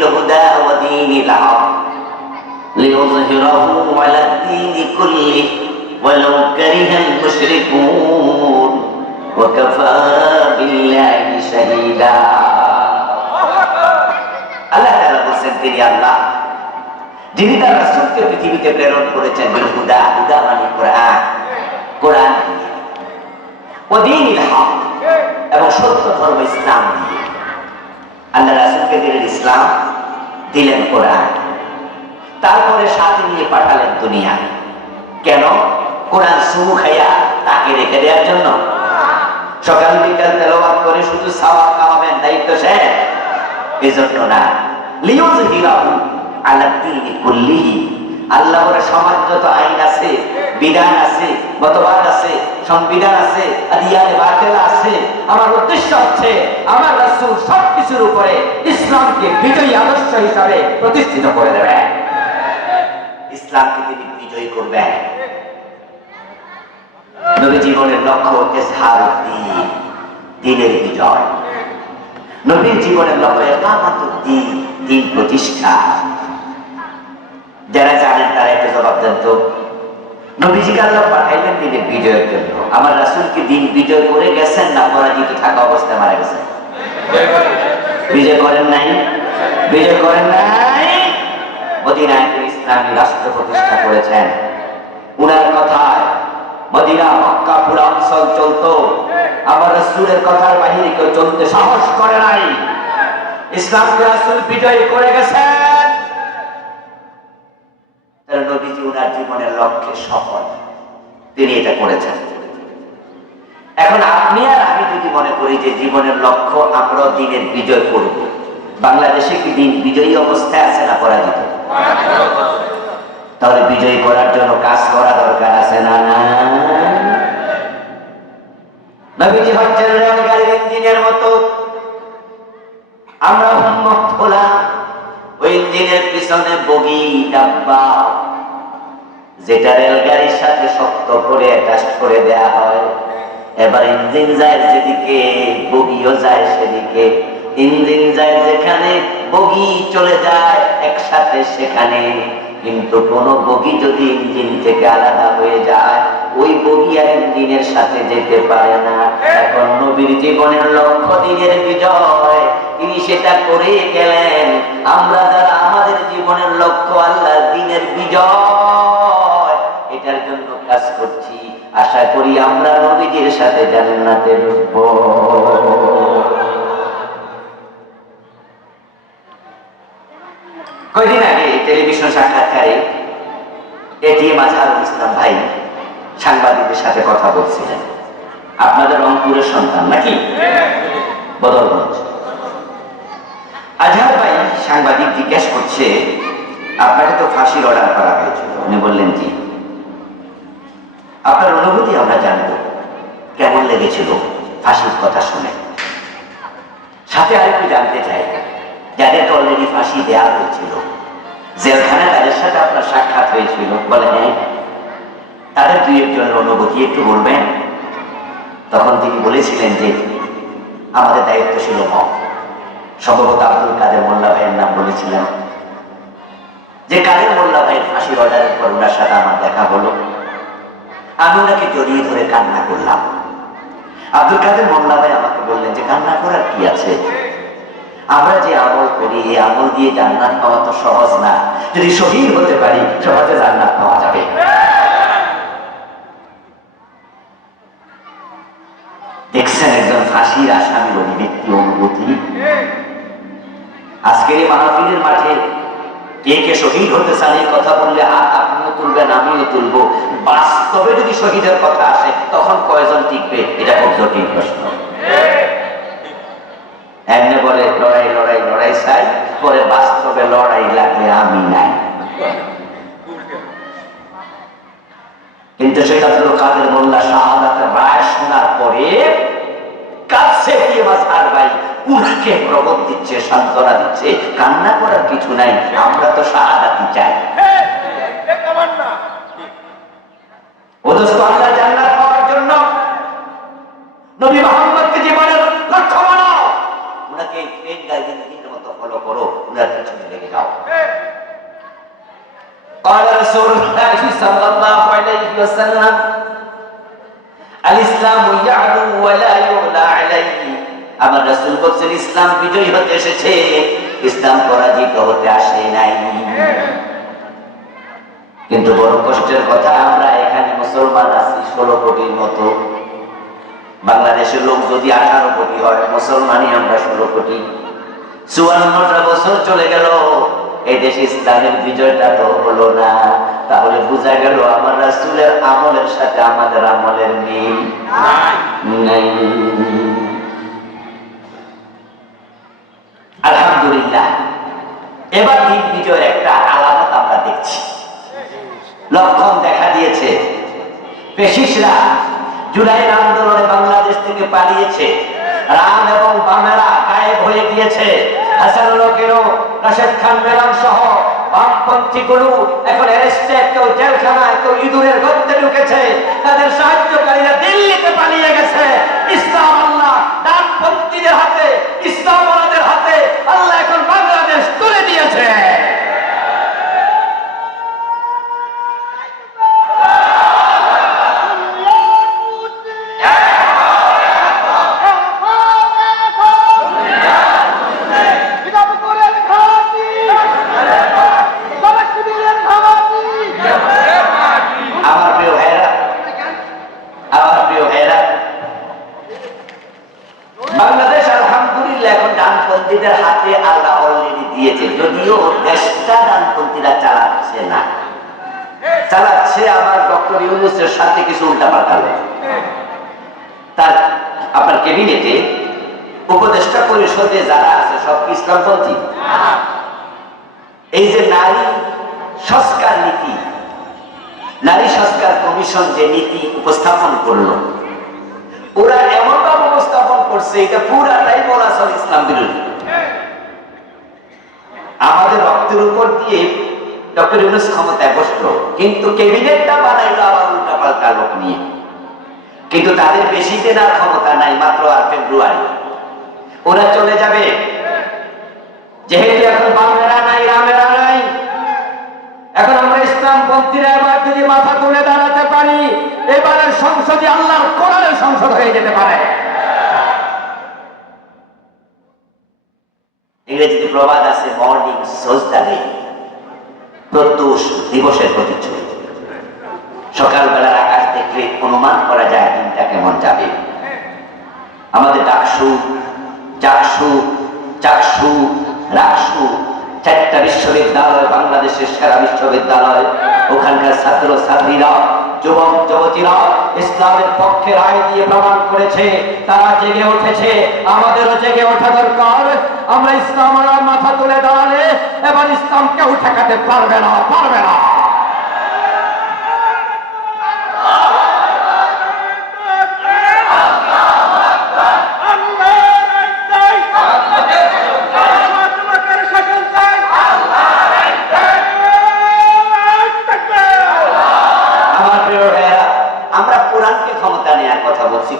بالهدى ودين الحق ليظهره على الدين كله ولو كره المشركون وكفى بالله شهيدا আল্লাহ তাআলা বলেন তিনি আল্লাহ যিনি তার রাসূলকে পৃথিবীতে প্রেরণ করেছেন বিল হুদা, হুদা মানে কোরআন, কোরআন ও দ্বীনিল হক এবং সত্য ধর্ম ইসলাম দিয়ে। আল্লাহ রাসূলকে দিলেন ইসলাম, দিলেন কোরআন, তারপরে সাথে নিয়ে পাঠালেন দুনিয়া। কেন? কোরআন সুমু খাইয়া তাকে রেখে দেওয়ার জন্য? সকাল বিকাল তেলাওয়াত করে শুধু সওয়াব কামাবেন, দায়িত্ব শেষ? এজন্য না। লিইয়ুযহিরাহু আলা দ্বীনি কুল্লিহি, আল্লাহর সমাজ যত আইন আছে, বিধান আছে, মতবাদ আছে, সংবিধান আছে, আদিয়ানে বাতিল আছে, আমার উদ্দেশ্য হচ্ছে আমার রাসূল সবকিছুর উপরে ইসলামকে বিজয়ী আদর্শ হিসাবে প্রতিষ্ঠিত করে দেবেন। ইসলামকে তিনি বিজয়ী করবেন। নবী জীবনের লক্ষ্য ইজহারুদ দ্বীন, দ্বীনের বিজয়। নবীর জীবনের লক্ষ্য ইকামাতুদ দ্বীন, দ্বীন প্রতিষ্ঠা। যারা জানেন তারা একটা জবাব দেন তো, নবীজিকে আল্লাহ পাঠাইলেন দ্বীনের বিজয়ের জন্য। আমার রাসূল কি দ্বীন বিজয় করে গেছেন না পরাজিত থাকা অবস্থায় মারা গেছেন? বিজয় করেন নাই, বিজয় করেন নাই। মদিনায় ইসলামী রাষ্ট্র প্রতিষ্ঠা করেছেন। উনার কথায় মদিনা, মক্কা পুরো অঞ্চল চলতো। আমার রাসূলের কথার বাহিরে কেউ চলতে সাহস করে নাই। ইসলামকে রাসূল বিজয় করে গেছেন। তাহলে নবীজি উনার জীবনের লক্ষ্যে সফল, তিনি এটা করেছেন। এখন আপনি আর আমি যদি মনে করি যে জীবনের লক্ষ্য আমরা দ্বীনের বিজয় করব, বাংলাদেশে কি দ্বীন বিজয়ী অবস্থায় আছে না পরাজিত? তাহলে বিজয়ী করার জন্য কাজ করা দরকার আছে না? নবীজি হচ্ছেন রেলগাড়ির ইঞ্জিনের মতো। আমরা উম্মত হলাম ওই ইঞ্জিনের পিছনে বগি, ডাব্বা, যেটা রেলগাড়ির সাথে শক্ত করে অ্যাটাচ করে দেয়া হয়। এবার ইঞ্জিন যায় যেদিকে, বগিও যায় সেদিকে। ইঞ্জিন যায় যেখানে, বগি চলে যায় একসাথে সেখানে। কিন্তু কোন বগি যদি ইঞ্জিন থেকে আলাদা হয়ে যায়, ওই বগি আর ইঞ্জিনের সাথে যেতে পারে না। এখন নবীর জীবনের লক্ষ্য দ্বীনের বিজয়, তিনি সেটা করে গেলেন। আমরা যারা আমাদের জীবনের লক্ষ্য আল্লাহ দ্বীনের বিজয়, এটার জন্য কাজ করছি, আশা করি আমরা নবীজির সাথে জান্নাতে ঢুকবো। কয়দিন আগে টেলিভিশন সাক্ষাৎকারে এটিএম আজহারুল ইসলাম ভাই সাংবাদিকদের সাথে কথা বলছিলেন। আপনাদের রংপুরের সন্তান নাকি? বদরগঞ্জ। আজহার ভাই সাংবাদিক জিজ্ঞেস করছে, আপনাকে তো ফাঁসির অর্ডার করা হয়েছিল। উনি বললেন জি। আপনার অনুভূতি আমরা জানবো, কেমন লেগেছিল ফাঁসির কথা শুনে। সাথে আরেকটু জানতে চাই, যাদেরকে অলরেডি ফাঁসি দেওয়া হয়েছিল, জেলখানায় তাদের সাথে আপনার সাক্ষাৎ হয়েছিল, বলে হ্যাঁ, তাদের দুই একজনের অনুভূতি একটু বলবেন। তখন তিনি বলেছিলেন যে আমাদের দায়িত্ব ছিল হক। সম্ভবত আব্দুল কাদের মোল্লা ভাইয়ের নাম বলেছিলেন, যে কাদের মোল্লা ভাইয়ের ফাঁসির অর্ডারের পর ওনার সাথে আমার দেখা হলো। আমি ওনাকে জড়িয়ে ধরে কান্না করলাম। আব্দুল কাদের মোল্লা ভাই আমাকে বললেন যে কান্না করার কি আছে, আমরা যে আমল করি এই আমল দিয়ে জান্নাত পাওয়া তো সহজ না। যদি শহীদ হতে পারি সহজে জান্নাত পাওয়া যাবে। দেখছেন একজন ফাঁসির আসামির অভিব্যক্তি, অনুভূতি। আজকের এই মাহফিলের মাঠে কে কে শহীদ হতে চান এই কথা বললে হাত আপনিও তুলবেন, আমিও তুলবো। বাস্তবে যদি শহীদের কথা আসে তখন কয়জন টিকবে? এটা খুব জটিল প্রশ্ন। এমনি বলে লড়াই লড়াই লড়াই চাই, পরে বাস্তবে লড়াই লাগলে আমি নাই। কিন্তু সেটা হলো কাদের মোল্লা শাহাদাতের রায় শোনার পরে কাছে গিয়ে মাঝহার ভাই উনাকে প্রবোধ দিচ্ছে, সান্ত্বনা দিচ্ছে, কান্না করার কিছু নাই, আমরা তো শাহাদাতই চাই। ও দোস্ত, আল্লাহ জান্নাত পাওয়ার জন্য নবী মুহাম্মদকে জীবনের লক্ষ্য বানাও, উনাকে ট্রেন গাইডের মতো ফলো করো, উনার কিছু রাসূলুল্লাহ সাল্লাল্লাহু আলাইহি ওয়াসাল্লাম আল ইসলামু ইয়া'লু ওয়া লা ইউলা আলাইহি, আমার রাসূল বলেছেন ইসলাম বিজয়ী হতে এসেছে, ইসলাম পরাজিত হতে আসে নাই। কিন্তু বড় কষ্টের কথা, আমরা এখানে মুসলমান আছি 16 কোটির মতো। বাংলাদেশের লোক যদি 18 কোটি হয়, মুসলমানই আমরা 16 কোটি। 54টা বছর চলে গেল, এই দেশে ইসলামের বিজয়টা তো হলো না। তাহলে বোঝা গেল আমার রাসূলের আমলের সাথে আমাদের আমলের মিল নাই। আলহামদুলিল্লাহ, এবার দিন বিজয়ের একটা আলামত আমরা দেখছি, লক্ষণ দেখা দিয়েছে। পেশিসরা জুলাইয়ের আন্দোলনে বাংলাদেশ থেকে পালিয়েছে, রাম এবং বামেরা গায়েব হয়ে গিয়েছে। হাসানুল হকেরও, রাশেদ খান মেরান সহ বামপন্থী গুলো এখন অ্যারেস্টে, কেউ জেলখানায়, কেউ ইঁদুরের গর্তে ঢুকেছে। তাদের সাহায্যকারীরা দিল্লিতে পালিয়ে গেছে। ইসলাম আল্লাহ ডানপন্থীদের হাতে, ইসলাম ওয়ালাদের হাতে আল্লাহ এখন বাংলাদেশ তুলে দিয়েছে। বাংলাদেশ আলহামদুলিল্লাহ এখন ডানপন্থীদের হাতে আল্লাহ অলরেডি দিয়েছে, যদিও দেশটা ডানপন্থীরা চালাচ্ছে না, চালাচ্ছে আবার ডক্টর ইউনূসের সাথে কিছু উল্টাপাল্টা লোক। তার আপনার ক্যাবিনেটে উপদেষ্টা পরিষদে যারা আছে সব ইসলামপন্থী। এই যে নারী সংস্কার নীতি, নারী সংস্কার কমিশন যে নীতি উপস্থাপন করলো, ওরা এমন ভাবে উপস্থাপন করছে এটা পুরাটাই বলা চলে ইসলাম বিরোধী। আমাদের রক্তের উপর দিয়ে ডক্টর ইউনূস ক্ষমতায় বসলো, কিন্তু ক্যাবিনেটটা বানাইলো আবার উল্টা পাল্টা লোক নিয়ে। কিন্তু তাদের বেশি দিন আর ক্ষমতা নাই, মাত্র আর ফেব্রুয়ারি ওরা চলে যাবে। যেহেতু এখন বামেরা নাই, রামেরা নাই, এখন আমরা ইসলামপন্থীরা এবার যদি মাথা তুলে দাঁড়াতে পারি, এবারের সংসদে আল্লাহর কোরআনের সংসদ হয়ে যেতে পারে। ইংরেজিতে প্রবাদ আছে, মর্নিং সজদা ডে, প্রত্যুষ দিবসের প্রতিচ্ছবি। সকালবেলার আকাশ দেখলে অনুমান করা যায় দিনটা কেমন যাবে। আমাদের ডাকসু, চাকসু, চাকসু, রাকসু, 4টা বিশ্ববিদ্যালয়, বাংলাদেশের সেরা বিশ্ববিদ্যালয়। ওখানকার ছাত্র ছাত্রীরা, যুবক যুবতীরা ইসলামের পক্ষে রায় দিয়ে প্রমাণ করেছে, তারা জেগে উঠেছে। আমাদেরও জেগে ওঠা দরকার। আমরা ইসলামের মাথা তুলে দাঁড়ালে এবার ইসলামকে ঠেকাতে পারবে না, পারবে না।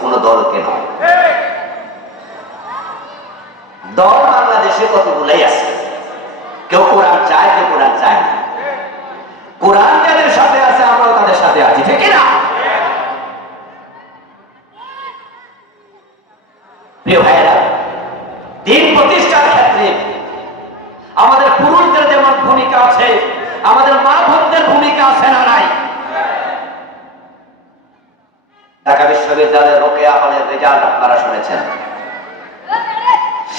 কোন দলকে নয়, দল বাংলাদেশে কতগুলাই আছে। কেউ কোরআন চায়, কেউ কোরআন চায় না। কোরআন যাদের সাথে আছে আমরাও তাদের সাথে আছি, ঠিক না? প্রিয় ভাইয়েরা, দিন প্রতিষ্ঠার ক্ষেত্রে আমাদের পুরুষদের যেমন ভূমিকা আছে, আমাদের মা বোনদের ভূমিকা আছে না নাই? ঢাকা বিশ্ববিদ্যালয়ের রোকেয়া হলের রেজাল্ট আপনারা শুনেছেন।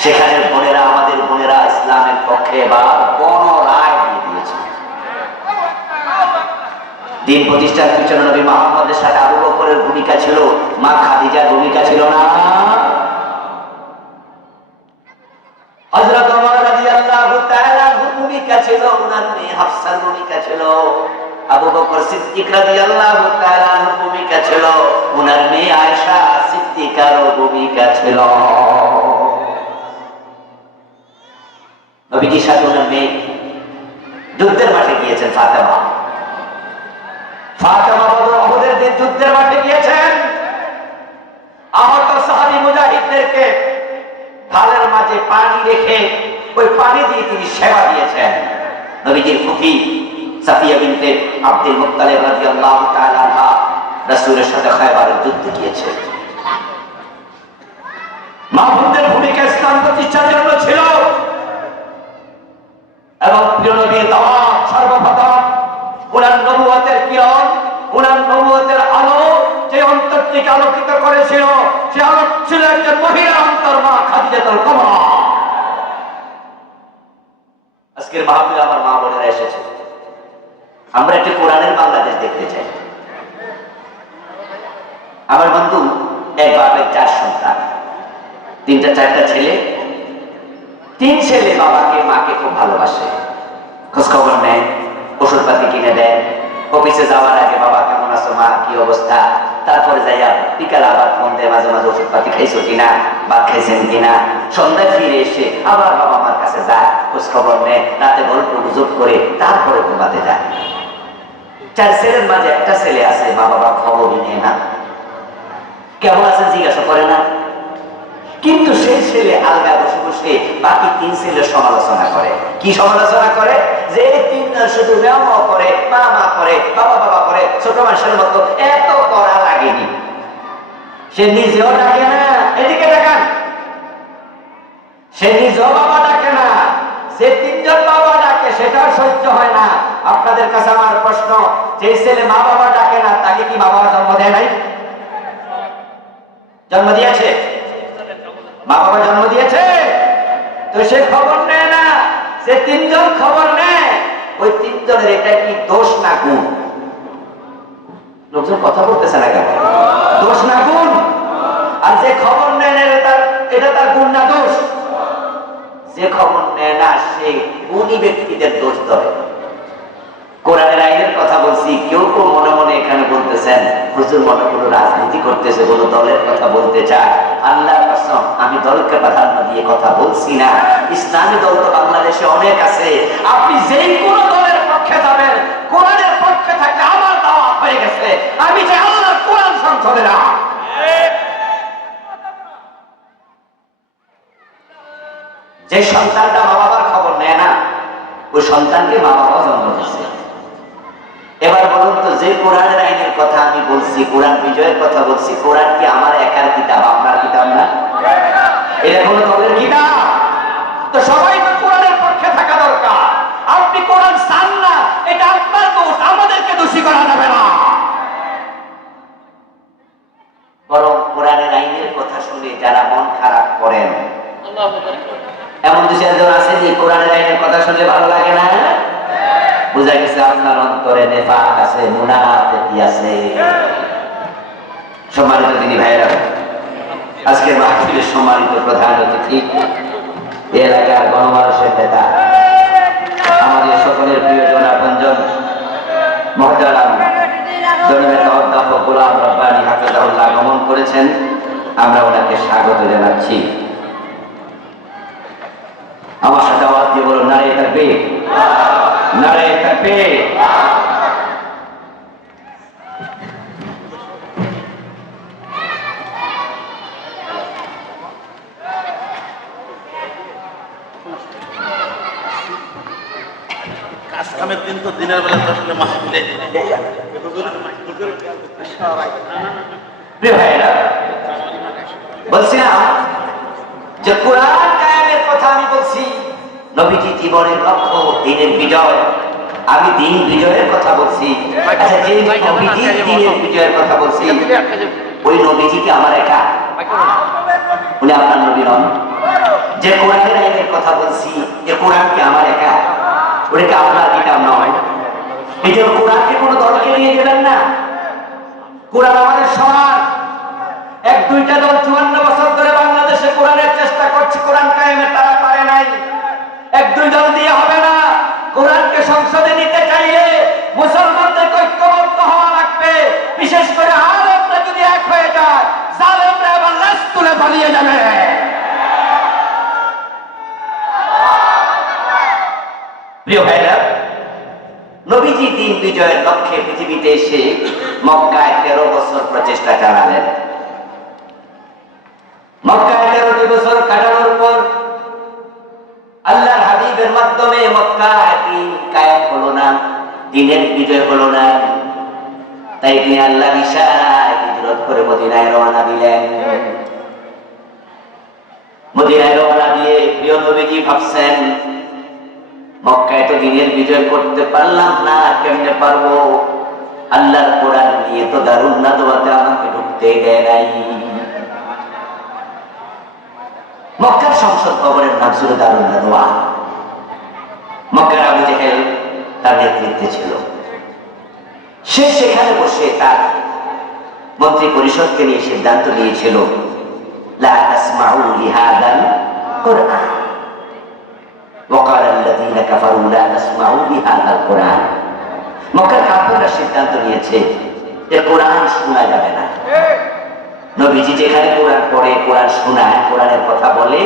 সেখানে বোনেরা, আমাদের বোনেরা ইসলামের পক্ষে এবার কোন রায় দিয়ে দিয়েছে। দিন প্রতিষ্ঠার পিছনে নবী মুহাম্মদের সাথে আবু বকরের ভূমিকা ছিল, মা খাদিজার ভূমিকা ছিল না? হযরত ওমর রাদিয়াল্লাহু তাআলা ভূমিকা ছিল, ওনার মেয়ে হাফসার ভূমিকা ছিল। আবু বকর সিদ্দিক রাদিয়াল্লাহু তাআলা ভূমিকা ছিল, ওনার মেয়ে আয়েশা সিদ্দিকার ভূমিকা ছিল। নবীজির সাথে ওনার মেয়ে যুদ্ধের মাঠে গিয়েছেন। ফাতেমা বদর উহুদের দিন যুদ্ধের মাঠে গিয়েছেন। আহত সাহাবী মুজাহিদদেরকে ঢালের মাঝে পানি রেখে ওই পানি দিয়ে তিনি সেবা দিয়েছেন। নবীজির ফুফি সাফিয়া বিনতে আব্দুল মুত্তালিব রাদিয়াল্লাহু তাআলা আনহা রাসূলের সাথে খায়বারের যুদ্ধে গিয়েছে। মা বোনদের ভূমিকা ইসলাম প্রতিষ্ঠার জন্য ছিল এবং প্রিয় নবীর দাওয়াত সর্বপ্রথম উনার নবুয়তের কিরণ, উনার নবুয়তের আলো যে অন্তর থেকে আলোকিত করেছিল, সে আলো ছিল একজন মহিলা অন্তর, মা খাদিজাতুল কুবরা। আজকের মাহফিলে আমার মা বোনেরা এসেছে, আমরা একটি কোরআনের বাংলাদেশ দেখতে চাই। আমার বন্ধু এক বাপের 4 সন্তান, 3টা 4টা ছেলে। 3 ছেলে বাবাকে মাকে খুব ভালোবাসে, খোঁজ খবর নেয়, ওষুধপাতি কিনে দেয়, অফিসে যাওয়ার আগে বাবা কেমন আছো মা, কি অবস্থা, তারপরে যাইয়া বিকাল আবার ফোন দেয়, মাঝে মাঝে ওষুধপাতি খাইছো কিনা, ভাত খাইছেন কিনা। সন্ধ্যায় ফিরে এসে আবার বাবা মার কাছে যায়, খোঁজ খবর নেয়, রাতে গল্প গুজব করে তারপরে ঘুমাতে যায়। 4 ছেলের মাঝে একটা ছেলে আছে মা বাবা খবরই নেয় না, কেমন আছে জিজ্ঞাসা করে না। কিন্তু সেই ছেলে আলগা বসে বসে বাকি 3 ছেলের সমালোচনা করে। কি সমালোচনা করে? যে 3জন শুধু মেয়া করে, মা মা করে, বাবা বাবা করে, ছোট মানুষের মতো এত করা লাগেনি। সে নিজেও ডাকে না, এদিকে দেখান, সে নিজেও বাবা ডাকে না, সে 3জন বাবা ডাকে সেটাও সহ্য হয় না। আপনাদের কাছে আমার প্রশ্ন, যে ছেলে মা বাবা ডাকে না তাকে কি মা বাবা জন্ম দেয় নাই? জন্ম দিয়েছে, মা বাবা জন্ম দিয়েছে, তো সে খবর নেয় না। সে 3জন খবর নেয়, ওই 3 জনের এটা কি দোষ না গুণ? লোকজন কথা বলতেছে না কেন? দোষ না গুণ? আর যে খবর নেয় না এটা তার গুণ না দোষ? যে খবর নেয় না সে গুণী ব্যক্তিদের দোষ ধরে। কোরআনের আইনের কথা বলছি, কেউ কেউ মনে মনে এখানে বলতেছেন হুজুর মনে কোনো রাজনীতি করতেছে, কোনো দলের কথা বলতে চায়। আল্লাহর কসম, আমি দলকে প্রাধান্য দিয়ে কথা বলছি না। ইসলামী দল তো বাংলাদেশে অনেক আছে, আপনি যেই কোনো দলের পক্ষে যাবেন, কোরআনের পক্ষে থাকলে আমার দাওয়াত হয়ে গেছে। আমি যে আল্লাহর কোরআন সংসদে না। যে সন্তানটা মা বাবার খবর নেয় না, ওই সন্তানকে মা বাবা জন্ম দিচ্ছে। এবার বলুন তো, যে কোরআনের আইনের কথা আমি বলছি, কোরআন বিজয়ের কথা বলছি, কোরআন কি আমার একার কিতাব, আপনার কিতাব না? এটা কোন দলের কিতাব? তো সবাই তো কোরআনের পক্ষে থাকা দরকার। আপনি কোরআন চান না, এটা আপনার দোষ, আমাদেরকে দোষী করা যাবে না। বরং কোরআনের আইনের কথা শুনে যারা মন খারাপ করেন, এমন 2-4 জন আছে যে কোরআনের আইনের কথা শুনলে ভালো লাগে না। বুঝা গেছে আপনার অন্তরে নেফাক আছে, মুনাফিকি আছে। সম্মানিত দিনী ভাইরা, আজকের মাহফিলের সম্মানিত প্রধান অতিথি, এলাকার গণমানুষের নেতা, আমাদের সকলের প্রিয়জন আপনজন মুহতারাম জনাব অধ্যাপক গোলাম রব্বানী হাফেজাহুল্লাহ আগমন করেছেন। আমরা ওনাকে স্বাগত জানাচ্ছি। আমার সাথে আওয়াজ দিয়ে বলুন, নারে তাকবীর, নারে তাকবীর। কামের দিন তো দিনের বেলা তো আসলে মাহফিলে বলছিলাম যে কোরআন কায়েমের কথা আমি বলছি, নবীজি জীবনের লক্ষ্য দিনের বিজয়, আমি দিন বিজয়ের কথা বলছি। আচ্ছা, যে নবীজি দিনের বিজয়ের কথা বলছি, ওই নবীজি কি আমার একা? উনি আপনার নবী নন। যে কোরআনের আইনের কথা বলছি, যে কোরআন কি আমার একা? ওটা কি আপনার কিতাব নয়? এই যে কোরআনকে কোনো দলকে নিয়ে গেলেন না, কোরআন আমাদের সবার। 1-2টা দল 54 বছর ধরে বাংলাদেশে কোরআনের চেষ্টা করছে, কোরআন কায়েমে তারা পারে নাই। 1-2 দল দিয়ে হবে না। কোরআনকে সংসদে নিতে চাইলে মুসলমানদের ঐক্যবদ্ধ হওয়া লাগবে। বিশেষ করে আলেমরা যদি এক হয়ে যায়, জালেমরা এবার লাশ তুলে পালিয়ে যাবে। প্রিয় ভাইরা, নবীজি দিন বিজয়ের লক্ষ্যে পৃথিবীতে এসে মক্কায় 13 বছর প্রচেষ্টা চালালেন। মক্কায় 13টি বছর কাটানোর পর আল্লাহর হাবিবের মাধ্যমে মক্কায় দিন কায়েম হলো না। দিনের বিজয় হলো না, তাই তিনি আল্লাহর ইশারায় হিজরত করে মদিনায় রওনা দিলেন। মদিনায় রওনা দিয়ে প্রিয় নবীজি ভাবছেন, মক্কায় তো দিনের বিজয় করতে পারলাম না, কেমনে পারবো? আল্লাহর কোরআন নিয়ে তো দারুন নাদওয়াতে আমাকে ঢুকতে দেয় নাই। মক্কার সংসদ ভবনের নাম ছিল দারুন নাদওয়া। মক্কার আবু জেহেল তার নেতৃত্বে ছিল। সে সেখানে বসে তার মন্ত্রী পরিষদকে নিয়ে সিদ্ধান্ত নিয়েছিল, লা তাসমাউ লিহাদাল কুরআন ওয়াকাল আল্লাযীনা কাফারু লা তাসমাউ লিহাদাল কুরআন। মক্কার কাফেররা সিদ্ধান্ত নিয়েছে যে কোরআন শোনা যাবে না। নবীজি যেখানে কোরআন পড়ে, কোরআন শোনায়, কোরআনের কথা বলে,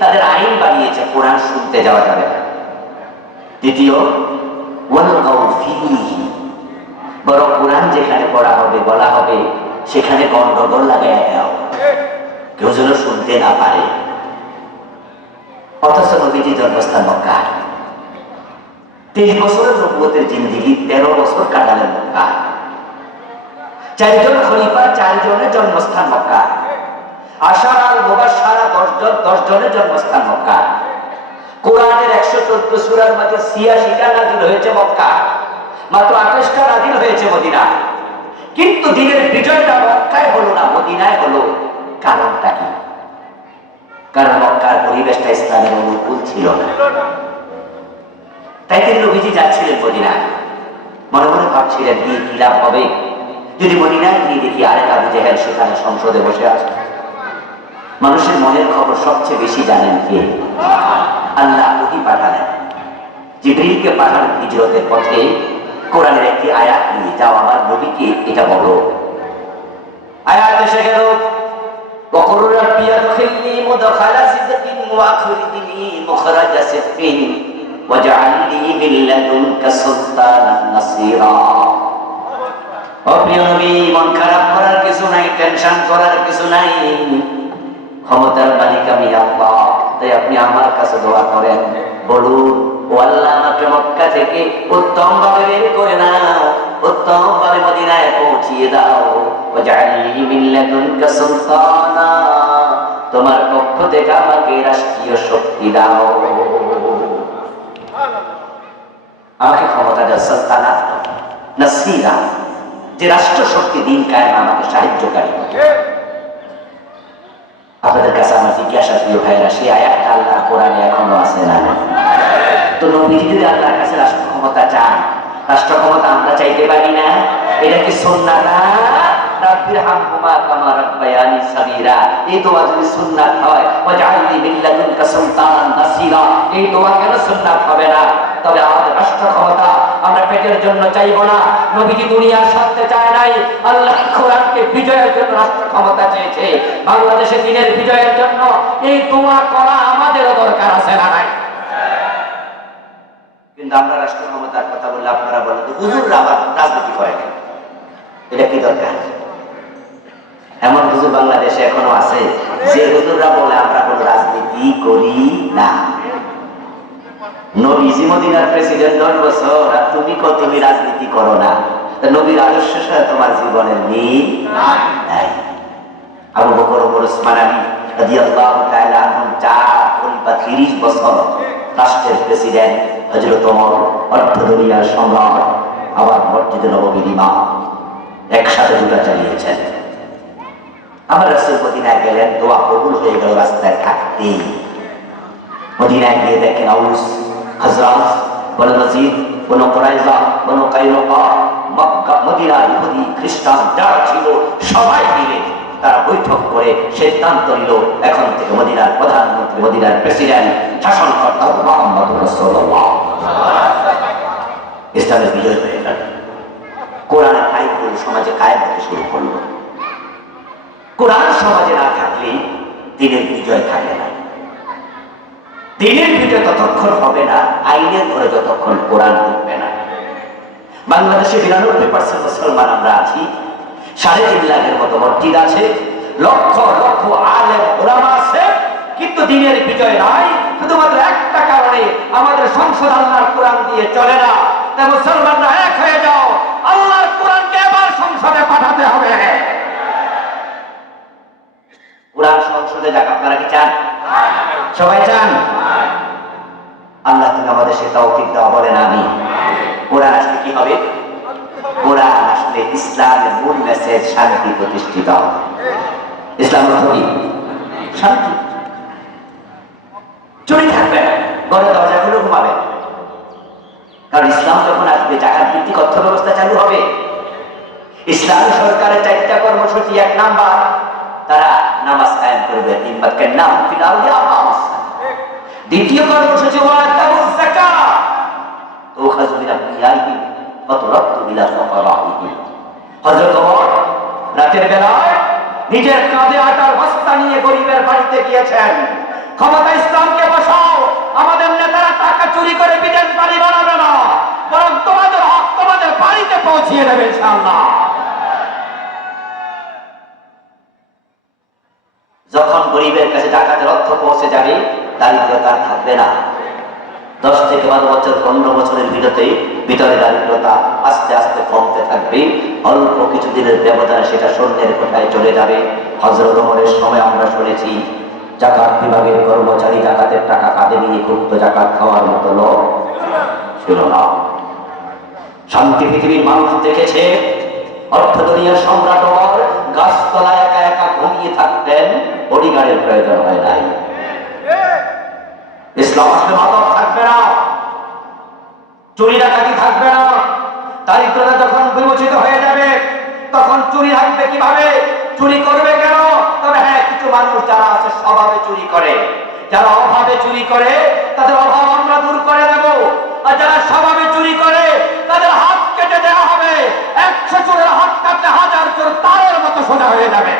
তাদের আইন বানিয়েছে কোরআন শুনতে যাওয়া যাবে না। দ্বিতীয়, ওয়ালগাউ ফীহি, বরং কোরআন যেখানে পড়া হবে, বলা হবে, সেখানে গন্ডগোল লাগাইয়া দাও, কেউ যেন শুনতে না পারে। অথচ নবীজি জন্মস্থান মক্কা। 23 বছরের নবুয়তের জিন্দেগি 13 বছর কাটালেন মক্কা। 4 জন খলিফা, 4 জনের জন্মস্থান মক্কা। আশারা আল মুবাশশারা 10 জনের জন্মস্থান মক্কা। কোরআনের 114 সূরার মধ্যে 86টা নাযিল হয়েছে মক্কা, মাত্র 28টা নাযিল হয়েছে মদিনায়। কিন্তু দিনের বিজয়টা মক্কায় হলো না, মদিনায় হলো। কারণটা কি? কারণ মক্কার পরিবেশটা ইসলামের অনুকূল ছিল না। তাই তিনি নবীজি যাচ্ছিলেন মদিনায়, মনে মনে ভাবছিলেন কি লাভ হবে যদি মদিনায় গিয়ে দেখি আরেক আবু জেহেল সেখানে সংসদে বসে আছে। মানুষের মনের খবর সবচেয়ে বেশি জানেন কে? আল্লাহ ওহী পাঠালেন, জিবরিলকে পাঠালেন হিজরতের পথে কোরআনের একটি আয়াত নিয়ে, যাও আমার নবীকে এটা বলো। আয়াত এসে গেল, وقل ربي ادخلني مدخل صدق واخرجني مخرج صدق واجعل لي من لدنك سلطانا نصيرا। ও প্রিয় নবী, মন খারাপ করার কিছু নাই, টেনশন করার কিছু নাই। ক্ষমতার মালিক আমি আল্লাহ, তাই আপনি আমার কাছে দোয়া করেন, বলুন, ও আল্লাহ, আমাকে মক্কা থেকে উত্তম ভাবে বের করে না, উত্তম ভাবে মদিনায় পৌঁছিয়ে দাও। ওয়াজআলনি মিন লাদুনকা সুলতানা, তোমার পক্ষ থেকে আমাকে রাষ্ট্রীয় শক্তি দাও, আমাকে ক্ষমতা দাও। সুলতানা নাসিরা, যে রাষ্ট্র শক্তি দিন কায়েম, আমাকে সাহায্যকারী। আপনাদের কাছে আমার জিজ্ঞাসা, প্রিয় ভাইরা, সেই আয়াতটা আল্লাহ কোরআনে এখনো আছে না? তো নবীজি যদি আল্লাহর কাছে রাষ্ট্র ক্ষমতা চান, রাষ্ট্র ক্ষমতা আমরা চাইতে পারি না? এটা কি সুন্নাত না? রাব্বির হামহুমা কামা রাব্বায়ানি সাগীরা, এই দোয়া যদি সুন্নাত হয়, ওয়াজআলনি মিন লাদুনকা সুলতানান নাসীরা, এই দোয়া কেন সুন্নাত হবে না? তবে আমাদের রাষ্ট্র ক্ষমতা আমরা পেটের জন্য চাইব না। নবীজি দুনিয়ার স্বার্থে চায় নাই, আল্লাহ কোরআনকে বিজয়ের জন্য রাষ্ট্র ক্ষমতা চেয়েছে। বাংলাদেশে দিনের বিজয়ের জন্য এই দোয়া করা আমাদেরও দরকার আছে না নাই? কিন্তু আমরা রাষ্ট্র ক্ষমতার কথা বললে আপনারা বলেন হুজুররা আবার রাজনীতি করে না, এটা কি দরকার? এমন হুজুর বাংলাদেশে এখনো আছে যে হুজুররা বলে আমরা কোনো রাজনীতি করি না। নবীজি মদিনার প্রেসিডেন্ট 10 বছর, আর তুমি তুমি রাজনীতি করো না। নবীর আদর্শের সাথে তোমার জীবনের মিল নাই। আবু বকর, ওমর, ওসমান আলী রাদিয়াল্লাহু তাআলা আনহুম 4 খলিফা, 30 বছর রাষ্ট্রের প্রেসিডেন্ট। হযরত ওমর অর্থদুনিয়ার সম্রাট, আবার মসজিদে নববীর ইমাম, একসাথে দুটা চালিয়েছেন। আমার রাসূল মদিনায় গেলেন, দোয়া কবুল হয়ে গেল রাস্তায় থাকতেই। মদিনায় গিয়ে দেখেন আউস, খাজরাজ, বনু নজির, বনু কুরাইজা, বনু কাইনুকা, মক্কা, মদিনার ইহুদি, খ্রিস্টান যারা ছিল সবাই মিলে তারা বৈঠক করে সিদ্ধান্ত নিল, এখন থেকে মদিনার প্রধানমন্ত্রী, মদিনার প্রেসিডেন্ট, শাসনকর্তা মুহাম্মদ রাসূলুল্লাহ। ইসলামের বিজয় হয়ে গেল। কোরআনের আইনগুলো সমাজে কায়েম হতে শুরু করলো। কোরআন সমাজে না থাকলে দিনের বিজয় থাকে না। দিনের বিজয় ততক্ষণ হবে না আইনের ঘরে যতক্ষণ কোরআন ঢুকবে না। বাংলাদেশে 92% মুসলমান আমরা আছি, 3.5 লাখের মতো মসজিদ আছে, লক্ষ লক্ষ আলেম ওলামা আছে, কিন্তু দিনের বিজয় নাই। শুধুমাত্র একটা কারণে, আমাদের সংসদ আল্লাহর কোরআন দিয়ে চলে না। তাই মুসলমানরা এক আমাদের সে তৌফিক দেওয়া, বলেন আমিন। কোরআন আসলে কি হবে? কোরআন আসলে ইসলামের মূল মেসেজ শান্তি প্রতিষ্ঠিত হবে। ইসলামের অর্থ কি? শান্তি। চুরি থাকবে না, ঘরের দরজাগুলো ঘুমাবে, কারণ ইসলাম যখন আসবে জাকাত ভিত্তিক অর্থ ব্যবস্থা চালু হবে। ইসলামী সরকারের 4টা কর্মসূচি। 1 নাম্বার, তারা নামাজ কায়েম করবে। 2য় কর্মসূচি হযরত ওমর রাতের বেলায় নিজের কাঁধে আটার বস্তা নিয়ে গরিবের বাড়িতে গিয়েছেন। ক্ষমতা ইসলামকে বসাও, আমাদের নেতারা টাকা চুরি করে বিদেশ বাড়ি বানাবে না, বরং তোমাদের হক তোমাদের বাড়িতে পৌঁছিয়ে দেবে ইনশাআল্লাহ। যখন গরিবের কাছে জাকাতের অর্থ পৌঁছে যাবে, দারিদ্রতা থাকবে না। 10 থেকে 12 বছর 15 বছরের ভিতরে দারিদ্রতা আস্তে আস্তে কমতে থাকবে। অল্প কিছুদিনের ব্যবধানে সেটা শূন্যের কোঠায় চলে যাবে। হযরত ওমরের সময় আমরা শুনেছি জাকাত বিভাগের কর্মচারী জাকাতের টাকা কাঁধে নিয়ে ঘুরত, জাকাত খাওয়ার মতো লোক ছিল না। শান্তি পৃথিবীর মানুষ দেখেছে। অর্থ দুনিয়ার সম্রাট ওমর গাছতলায় একা একা ঘুমিয়ে থাকতেন, বডিগার্ডের প্রয়োজন হয় নাই। ইসলাম আসলে মাদক থাকবে না, চুরি ডাকাতি থাকবে না। দারিদ্রতা যখন বিমোচিত হয়ে যাবে, তখন চুরি থাকবে কিভাবে? চুরি করবে কেন? তবে হ্যাঁ, কিছু মানুষ যারা আছে স্বভাবে চুরি করে, যারা অভাবে চুরি করে, তাদের অভাব আমরা দূর করে দেব। আর যারা স্বভাবে চুরি করে, তাদের হাত কেটে দেওয়া হবে। 100 চোরের হাত কাটলে 1000 চোর তারের মতো সোজা হয়ে যাবে।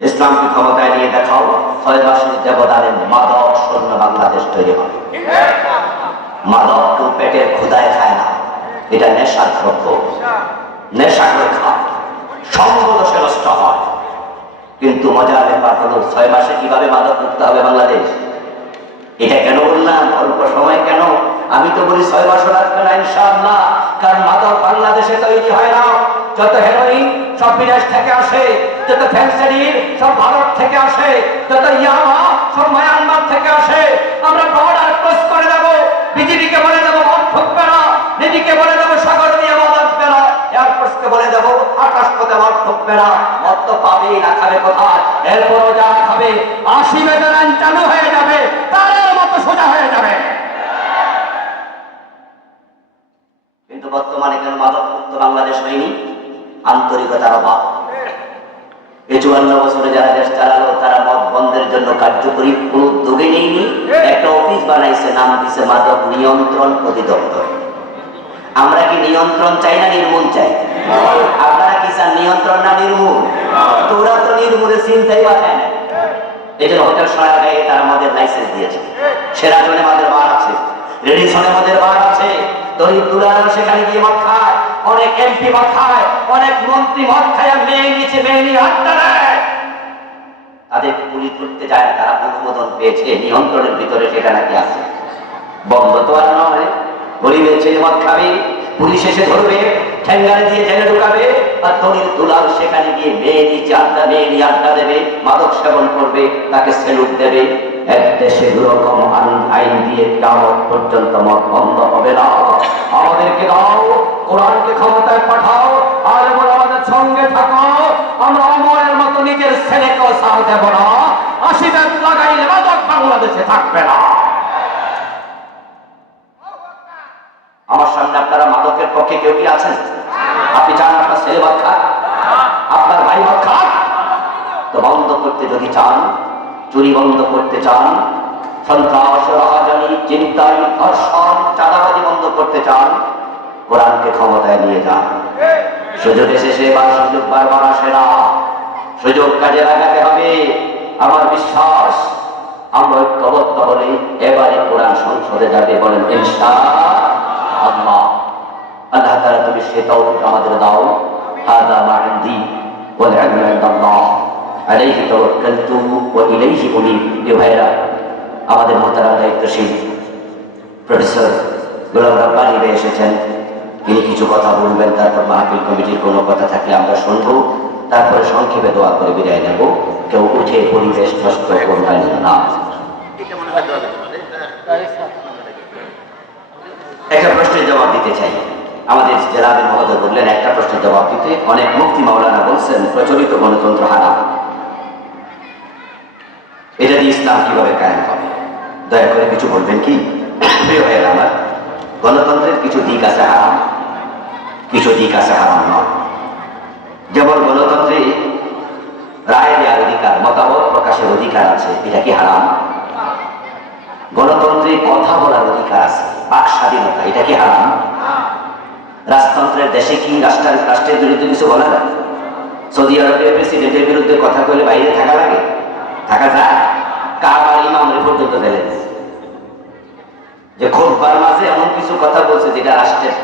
ইসলামকে ক্ষমতায় নিয়ে দেখাও, 6 মাসের ব্যবধানে মাদক শূন্য বাংলাদেশ তৈরি হবে। মাদক কেউ পেটের ক্ষুধায় খায় না, এটা নেশার দ্রব্য, নেশা করে খায়, সঙ্গদোষে নষ্ট হয়। কিন্তু মজার ব্যাপার হলো 6 মাসে কিভাবে মাদক মুক্ত হবে বাংলাদেশ? এটা কেন বললাম অল্প সময় কেন? আমি তো বলি 6 মাসও লাগবে না ইনশাআল্লাহ, কারণ মাদক বাংলাদেশে তৈরি হয় না। যত হেরোইন সব বিদেশ থেকে আসে, যত ফ্যান্সিডিল সব ভারত থেকে আসে, যত ইয়াবা সব মায়ানমার থেকে আসে। আমরা বর্ডার ক্রস করে দেব, বিজেপিকে বলে দেবো মদ ঠকবে না, নেভিকে বলে দেবো সাগর দিয়ে মদ আসবে না, এয়ারফোর্সকে বলে দেবো আকাশ পথে মদ ঠকবে না। মদ তো পাবেই না, খাবে কোথায়? এরপরও যারা খাবে 80 বেতন চালু হয়ে যাবে, তারের মতো সোজা হয়ে যাবে। কিন্তু বর্তমানে কেন মাদক মুক্ত বাংলাদেশ হয়নি? আন্তরিকতার অভাব। এই 54 বছরে যারা দেশ চালালো, তারা মদ বন্ধের জন্য কার্যকরী কোন উদ্যোগে নেয়নি। একটা অফিস বানাইছে, নাম দিছে মাদক নিয়ন্ত্রণ অধিদপ্তর। আমরা কি নিয়ন্ত্রণ চাই না নির্মূল চাই? আপনারা কি চান, নিয়ন্ত্রণ না নির্মূল? তোরা তো নির্মূলের চিন্তাই বাঁচায় না। এই জন্য হোটেল সহায়তায় তারা আমাদের লাইসেন্স দিয়েছে। সেরাজনে আমাদের বার আছে, রেডিসনে আমাদের বার আছে। দরিদ্ররা সেখানে গিয়ে মদ খায়, অনেক এমপি মদ খায়, অনেক মন্ত্রী মদ খায়, মেয়ে নিচে মেয়ে নিয়ে আড্ডা দেয়। তাদের পুলিশ ধরতে যায়, তারা অনুমোদন পেয়েছে, নিয়ন্ত্রণের ভিতরে সেটা নাকি আছে। বন্ধ তো আর নয়, গরিবের ছেলে মদ খাবে, পুলিশ এসে ধরবে, ঠ্যাঙ্গারে দিয়ে জেলে ঢুকাবে, আর ধনির দুলাল সেখানে গিয়ে মেয়ে নিচে আড্ডা, মেয়ে নিয়ে আড্ডা দেবে, মাদক সেবন করবে, তাকে সেলুট দেবে। এক দেশে দুরকম আইন দিয়ে কিয়ামত পর্যন্ত মদ বন্ধ হবে না। আমাদেরকে দাও, কোরআনকে ক্ষমতায় পাঠাও, আর বলো আমাদের সঙ্গে থাকো। আমরা অমরের মতো নিজের ছেলেকেও সার দেব না। 80 ব্যাগ লাগাইলে মাদক বাংলাদেশে থাকবে না। আমার সামনে আপনারা মাদকের পক্ষে কেউ কি আছেন? আপনি চান আপনার ছেলে মদ খাক, আপনার ভাই মদ খাক? তো বন্ধ করতে যদি চান, চুরি বন্ধ করতে চান, সন্ত্রাস, রাহাজানি, চিন্তাই, ধর্ষণ, চাঁদাবাজি বন্ধ করতে চান, কোরআনকে ক্ষমতায় নিয়ে যান। সুযোগ এসেছে, সুযোগ বারবার আসে না, সুযোগ কাজে লাগাতে হবে। আমার বিশ্বাস আমরা ঐক্যবদ্ধ হলে এবারে কোরআন সংসদে যাবে, বলেন ইনশাআল্লাহ। আল্লাহ তাআলা তুমি সে তৌফিক আমাদের দাও। হাযা মা ইনদি ওয়াল ইলমু ইনদাল্লাহ আলাইহি তাওয়াক্কালতু ওয়া ইলাইহি উনীব। ভাইরা, আমাদের মোহতারাম দায়িত্বশীল প্রফেসর গোলাম রাব্বানী এসেছেন, তিনি কিছু কথা বলবেন, তারপর মাহফিল কমিটির কোনো কথা থাকলে আমরা শুনবো। তারপরে সংক্ষেপে দোয়া করে বিদায় নেব। কেউ উঠে পরিবেশ নষ্ট করবেন না। এটা মনে হয় দেওয়া যেতে পারে। একটা প্রশ্নের জবাব দিতে চাই। আমাদের জেলাবের মহোদয় বললেন একটা প্রশ্নের জবাব দিতে। অনেক মুফতি মাওলানা বলছেন প্রচলিত গণতন্ত্র হারাম, এটা দিয়ে ইসলাম কিভাবে কায়েম হবে? দয়া করে কিছু বলবেন কি? প্রিয় ভাইয়ের আমার, গণতন্ত্রের কিছু দিক আছে হারাম, কিছু দিক আছে হারাম নয়। যেমন গণতন্ত্রে রায় দেওয়ার অধিকার, মতামত প্রকাশের অধিকার আছে, এটা কি হারাম? গণতন্ত্রে কথা বলার অধিকার আছে, বাক স্বাধীনতা, এটা কি হারাম? রাজতন্ত্রের দেশে কি রাষ্ট্রের বিরুদ্ধে কিছু বলা যায়? সৌদি আরবের প্রেসিডেন্টের বিরুদ্ধে কথা বলে বাইরে থাকা লাগে? থাকা যায়? কাবার ইমামরে পর্যন্ত ফেলে দিচ্ছে যে খোদবার মাঝে এমন কিছু কথা বলছে যেটা রাষ্ট্রের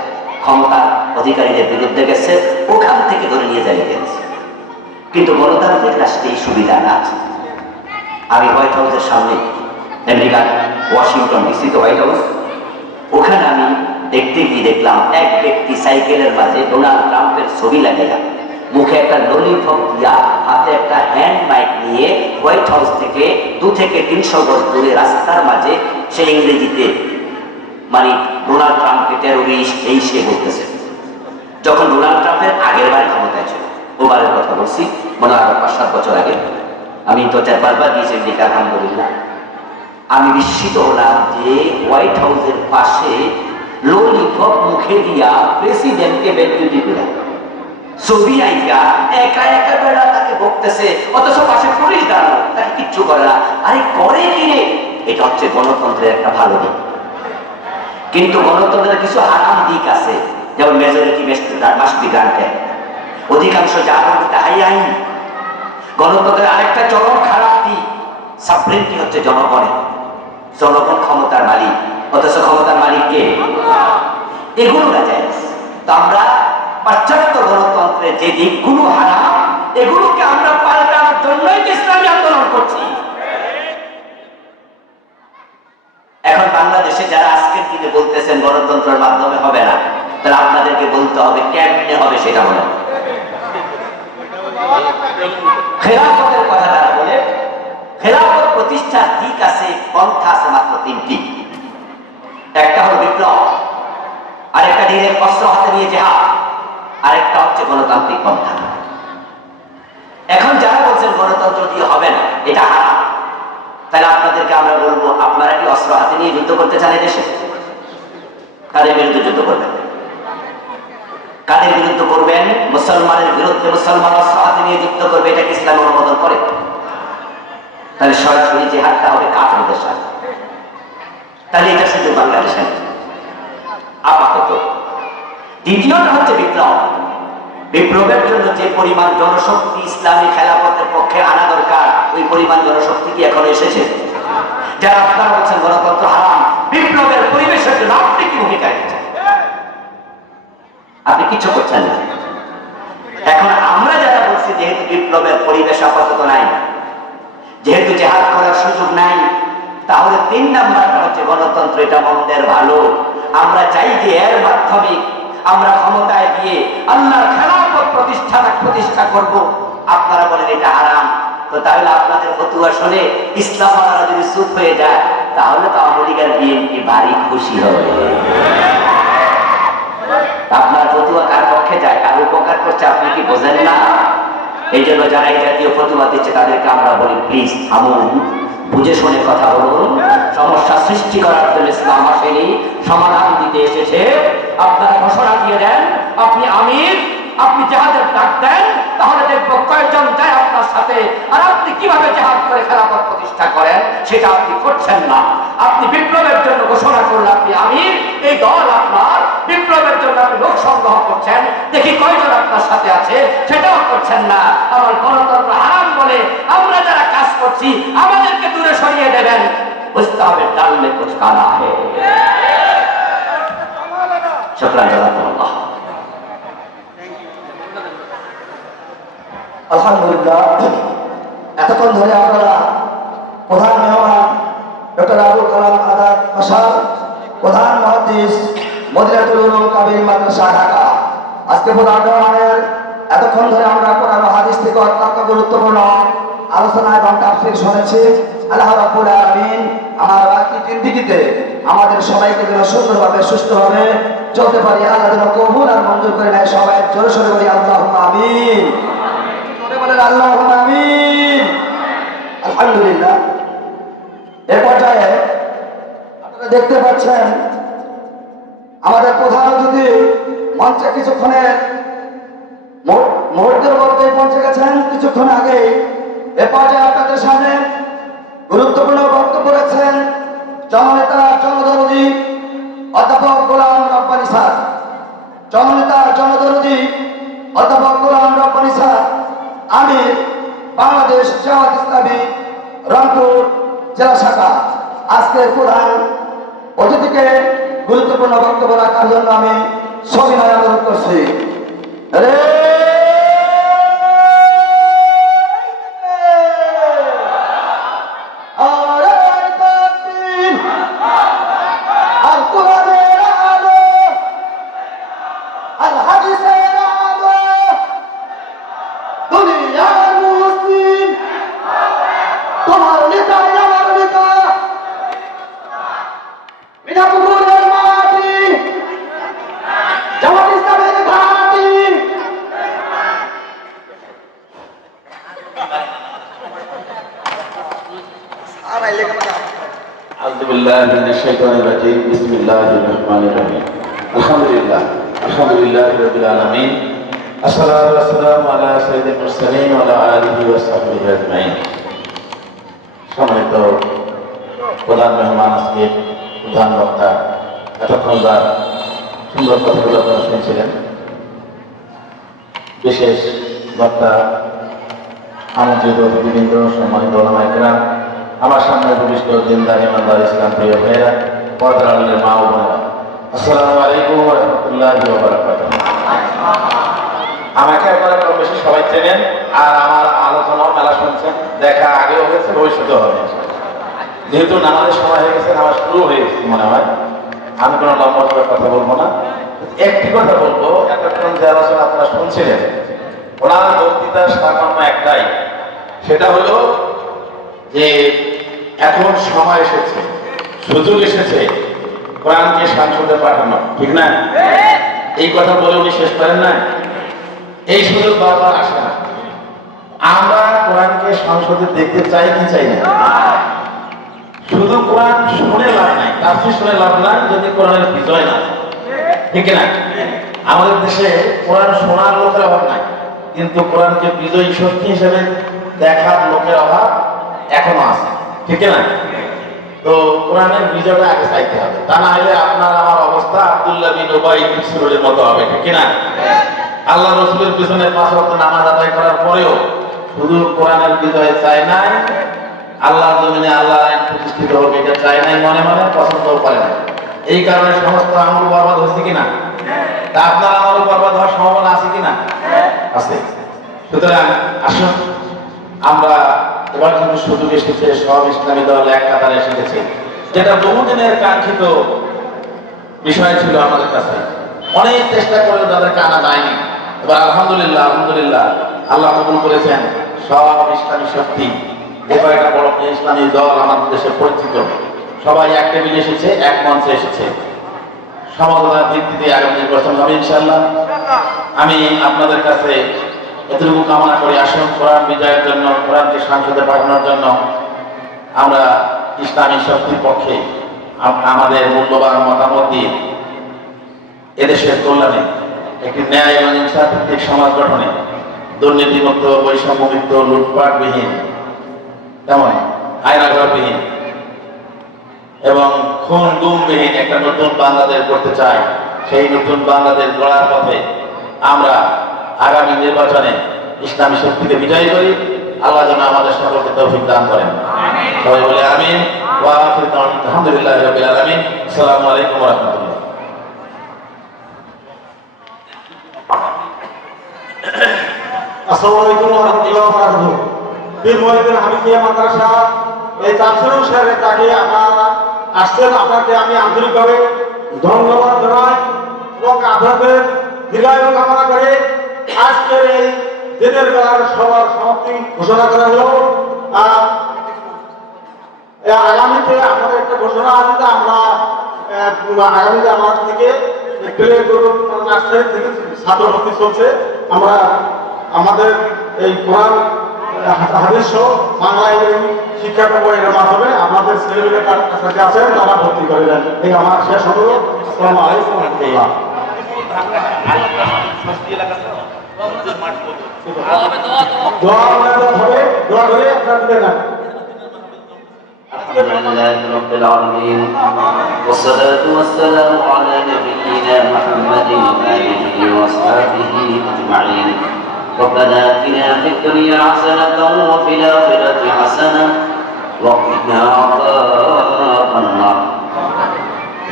ক্ষমতার অধিকারীদের বিরুদ্ধে গেছে, ওখান থেকে ধরে নিয়ে যাইয়ে গেছে। কিন্তু গণতান্ত্রিক রাষ্ট্রে এই সুবিধা না আছে। আমি হোয়াইট হাউসের সামনে, আমেরিকার ওয়াশিংটন ডিসিতে হোয়াইট হাউস, ওখানে আমি দেখতে গিয়ে দেখলাম এক ব্যক্তি সাইকেলের মাঝে ডোনাল্ড ট্রাম্পের ছবি লাগিয়ে, মুখে একটা ললিপপ দিয়া, হাতে একটা হ্যান্ড মাইক নিয়ে হোয়াইট হাউস থেকে 2 থেকে 300 গজ দূরে রাস্তার মাঝে সে ইংরেজিতে মানে ডোনাল্ড ট্রাম্পকে টেরোরিস্ট এই সে বলতেছে। যখন ডোনাল্ড ট্রাম্পের আগের বারে ক্ষমতায় ছিল, ওবারের কথা বলছি, মনে হয় 5-7 বছর আগে, আমি তো 4-5 বার গিয়েছি আমেরিকা, আলহামদুলিল্লাহ। আমি বিস্মিত হলাম যে হোয়াইট হাউসের পাশে ললিপপ মুখে দিয়া প্রেসিডেন্টকে বেদবিটি করে ছবি আইকা একা একা বেড়া তাকে বকতেছে, অথচ পাশে পুলিশ দাঁড়ানো, তাকে কিচ্ছু করে না। আরে করে কি রে? এটা হচ্ছে গণতন্ত্রের একটা ভালো দিক। কিন্তু গণতন্ত্রের কিছু হারাম দিক আছে, যেমন মেজরিটি মাস্ট বি গ্রান্টেড, অধিকাংশ যা বলবে তাই আইন। গণতন্ত্রের আরেকটা চরম খারাপ দিক, সাবরেন্টি হচ্ছে জনগণের, জনগণ ক্ষমতার মালিক, অথচ ক্ষমতার মালিক কে? এগুলো না যায়। তো আমরা পাশ্চাত্য গণতন্ত্রের যে দিকগুলো হারাম, এগুলোকে আমরা পাল্টানোর জন্যই ইসলামী আন্দোলন করছি। এখন বাংলাদেশে যারা আজকের দিনে বলতেছেন গণতন্ত্রের মাধ্যমে হবে না, তাহলে আপনাদেরকে বলতে হবে কেমনে হবে সেটা বলেন। খেলাফতের কথা তারা বলে, খেলাফত প্রতিষ্ঠার দিক আছে, পন্থা আছে মাত্র 3টি। একটা হলো বিপ্লব, আরেকটা দিনের অস্ত্র হাতে নিয়ে জেহাদ, আরেকটা হচ্ছে গণতান্ত্রিক পন্থা। এখন যারা বলছেন গণতন্ত্র দিয়ে হবে না, এটা হারাম, তাহলে আপনাদেরকে আমরা বলবো, আপনারা কি অস্ত্র হাতে নিয়ে যুদ্ধ করতে চান দেশে? কাদের বিরুদ্ধে যুদ্ধ করবেন? কাদের বিরুদ্ধে করবেন? মুসলমানের বিরুদ্ধে মুসলমান অস্ত্র হাতে নিয়ে যুদ্ধ করবে, এটা কি ইসলাম অনুমোদন করে? তাহলে সরাসরি জিহাদটা হবে কাফেরদের সাথে। তাহলে এটা শুধু বাংলাদেশে আপাতত। দ্বিতীয়টা হচ্ছে বিপ্লব। বিপ্লবের জন্য যে পরিমাণ জনশক্তি ইসলামী খেলাফতের পক্ষে আনা দরকার, ওই পরিমাণ জনশক্তি কি এখন এসেছে? যারা আপনারা বলছেন গণতন্ত্র হারাম, বিপ্লবের পরিবেশের জন্য আপনি কি ভূমিকা রেখেছেন? আপনি কিছু করছেন না। এখন আমরা যারা বলছি যেহেতু বিপ্লবের পরিবেশ আপাতত নাই, যেহেতু জেহাদ করার সুযোগ নাই, তাহলে 3 নাম্বারটা হচ্ছে গণতন্ত্র এটা মন্দের ভালো। আমরা চাই যে এর মাধ্যমে আমরা ক্ষমতায় গিয়ে আল্লাহর খেলাফত প্রতিষ্ঠা করব। আপনারা বলেন এটা হারাম, তো তাহলে আপনাদের ফতুয়া শুনে ইসলামারা যদি চুপ হয়ে যায়, তাহলে তো আওয়ামী লীগের বিএনপি ভারী খুশি হবে। আপনার ফতুয়া কার পক্ষে যায়, কার উপকার করছে আপনি কি বোঝেন না? এই জন্য যারা এই জাতীয় ফতুয়া দিচ্ছে তাদেরকে আমরা বলি, প্লিজ থামুন, বুঝে শুনে কথা বলুন। সমস্যা সৃষ্টি করার জন্য ইসলাম আসেনি, সমাধান দিতে এসেছে। আপনারা ঘোষণা দিয়ে দেন আপনি আমির, আপনি জেহাদের ডাক দেন, তাহলে দেখবো কয়েকজন যায় আপনার সাথে। আর আপনি কিভাবে জেহাদ করে খেলাফত প্রতিষ্ঠা করেন সেটা আপনি করছেন না। আপনি বিপ্লবের জন্য ঘোষণা করলেন আপনি আমির, এই দল আপনার, বিপ্লবের জন্য আপনি লোক সংগ্রহ করছেন, দেখি কয়জন আপনার সাথে আছে, সেটাও করছেন না। আমার গণতন্ত্র হারাম বলে আমরা যারা কাজ করছি আমাদেরকে দূরে সরিয়ে দেবেন। বুঝতে হবে ডাল মে কুছ কালা হে। শুকরান জাযাকুমুল্লাহ। আলহামদুলিল্লাহ, এতক্ষণ ধরে আপনারা প্রধান মেহমান ডক্টর আবুল কালাম আজাদ মাসাল, প্রধান মুহাদ্দিস মদিনাতুল উলুম কাবির মাদ্রাসা ঢাকা, আজকে প্রধান মেহমানের এতক্ষণ ধরে আমরা কোরআন ও হাদিস থেকে অত্যন্ত গুরুত্বপূর্ণ আলোচনা এবং তাফসীর শুনেছি। আল্লাহ রাব্বুল আলামিন আমার বাকি জিন্দেগিতে আমাদের সবাইকে যেন সুন্দরভাবে সুস্থভাবে চলতে পারি, আল্লাহ যেন কবুল আর মঞ্জুর করে নেয়। সবাই জোরে সোরে বলি আল্লাহুম্মা আমিন। জোরে বলেন আল্লাহুম্মা আমিন। আলহামদুলিল্লাহ। এ পর্যায়ে আপনারা দেখতে পাচ্ছেন আমাদের প্রধান অতিথি মঞ্চে কিছুক্ষণের মুহূর্তের মধ্যে পৌঁছে গেছেন, কিছুক্ষণ আগে। এ পর্যায়ে আপনাদের সামনে গুরুত্বপূর্ণ বক্তব্য রাখছেন জননেতা জনদরদী অধ্যাপক গোলাম রব্বানী স্যার। জননেতা জনদরদী অধ্যাপক গোলাম রব্বানী স্যার, আমির বাংলাদেশ জামাত ইসলামী রংপুর জেলা শাখা। আজকের প্রধান অতিথিকে গুরুত্বপূর্ণ বক্তব্য রাখার জন্য আমি সবিনয় অনুরোধ করছি। أعوذ بالله من الشيطان الرجيم بسم الله الرحمن الرحيم الحمد لله رب العالمين الصلاة والسلام على سيد المرسلين وعلى آله وصحبه أجمعين। সম্মানিত প্রধান মেহমান, আজকে প্রধান বক্তা, এতক্ষণ সুন্দর কথাগুলো আপনারা শুনছিলেন। বিশেষ বক্তা আমন্ত্রিত অতিথিবৃন্দ, সম্মানিত ওলামায়ে কেরাম, আমার সামনে উপবিষ্ট দিনদার ইমানদার ইসলাম প্রিয় ভাইয়েরা, পর্দার আড়ালের মা ও বোনেরা, আসসালামু আলাইকুম ওয়া রাহমাতুল্লাহি ওয়া বারাকাতুহু। আমাকে আপনারা কম বেশি সবাই চেনেন, আর আমার আলোচনাও মেলা শুনছেন, দেখা আগেও হয়েছে, ভবিষ্যতেও হবে। যেহেতু নামাজের সময় হয়ে গেছে, নামাজ শুরু হয়ে গেছে মনে হয়, আমি কোনো লম্বা করে কথা বলবো না। একটি কথা বলবো, এতক্ষণ যে আলোচনা আপনারা শুনছিলেন, ওনার বক্তৃতার সামান্য একটাই, সেটা হলো যে এখন সময় এসেছে, সুযোগ এসেছে কোরআনকে সংসদে পাঠানো, ঠিক না? এই কথা বলে উনি শেষ করেন না। এই সুযোগ বারবার আসে না। আমরা কোরআনকে সংসদে দেখতে চাই কি চাই না? শুধু কোরআন শুনে লাভ নাই, তাফসীর শুনে লাভ নাই যদি কোরআনের বিজয় না, ঠিক না? আমাদের দেশে কোরআন শোনার লোকের অভাব নাই, কিন্তু কোরআনকে বিজয়ী শক্তি হিসেবে দেখার লোকের অভাব এখনো আছে, ঠিক না? তো কোরআনের বিজয়টা আগে চাইতে হবে, তা না হলে আপনার আমার অবস্থা আব্দুল্লাহ বিন উবাই বিন সালুলের মতো হবে, ঠিক না? আল্লাহ রাসূলের পিছনে 5 ওয়াক্ত নামাজ আদায় করার পরেও শুধু কোরআনের বিজয় চায় নাই, আল্লাহর জমিনে আল্লাহ আইন প্রতিষ্ঠিত হবে এটা চায় নাই, মনে মনে পছন্দও করে না। এই কারণে সমস্ত আমল বরবাদ হচ্ছে কিনা? তা আপনার আমল বরবাদ হওয়ার সম্ভাবনা আছে কিনা? আছে। সুতরাং আসুন, আমরা এবার কিন্তু সুযোগ এসেছে, সব ইসলামী দল এক কাতারে এসেছে, যেটা বহুদিনের কাঙ্ক্ষিত বিষয় ছিল আমাদের কাছে। অনেক চেষ্টা করে যাদেরকে আনা যায়নি, এবার আলহামদুলিল্লাহ আল্লাহ কবুল করেছেন। সব ইসলামী শক্তি, যে কয়েকটা বড় ইসলামী দল আমাদের দেশে পরিচিত, সবাই এক টেবিলে এসেছে, এক মঞ্চে এসেছে। সমঝোতার ভিত্তিতে আগামী নির্বাচন হবে ইনশাআল্লাহ। আমি আপনাদের কাছে এতটুকু কামনা করি, আসুন কোরআন বিজয়ের জন্য, কোরআনকে সংসদে পাঠানোর জন্য আমরা ইসলামী শক্তির পক্ষে আমাদের মূল্যবান মতামত দিয়ে এদেশের কল্যাণে, একটি ন্যায় এবং ইনসাফ ভিত্তিক সমাজ গঠনে, দুর্নীতিমুক্ত, বৈষম্যমুক্ত, লুটপাটবিহীন, তেমন আয়নাঘরবিহীন এবং খুন গুমবিহীন একটা নতুন বাংলাদেশ গড়তে চাই। সেই নতুন বাংলাদেশ গড়ার পথে আমরা আগামী নির্বাচনে ইসলামী শক্তিকে বিজয়ী করি। আল্লাহ যেন আমাদের সকলকে তৌফিক দান করেন। সবাই বলে আমিন। ওয়া আখিরু দাওয়ানা আলহামদুলিল্লাহি রাব্বিল আলামিন। আসসালামু আলাইকুম ওয়া রাহমাতুল্লাহ। আসসালামু আলাইকুম ওয়া রাহমাতুল্লাহি ওয়া বারাকাতুহু। পীর মুহিউদ্দিন হামিদিয়া মাদ্রাসা এই তাফসীরুল শরীফের তাকে আপনারা আসছেন, আপনাকে আমি আন্তরিকভাবে ধন্যবাদ জানাই এবং আপনাদের দীর্ঘায়ু কামনা করে আজকের এই দিনের বেলার সবার সমাপ্তি ঘোষণা করা হলো। আগামীতে আমাদের একটা ঘোষণা আছে যে আমরা আগামীতে আমার থেকে প্লে গ্রুপ নার্সারি থেকে ছাত্র ভর্তি চলছে। আমরা আমাদের এই কোরআন হাদিস সহ বাংলা ইংরেজি শিক্ষা বইয়ের মাধ্যমে আমাদের ছেলেমেয়েরা তার কাছে আছেন, তারা ভর্তি করে দেন। এই আমার শেষ অনুরোধ। আসসালামু আলাইকুম ওয়া রাহমাতুল্লাহ। দোয়া হবে, দোয়া করে আপনারা দেন। الحمد لله رب العالمين والصلاة والسلام على نبينا محمد وآله وصحبه أجمعين. ربنا آتنا في الدنيا حسنة وفي الآخرة حسنة وقنا عذاب النار.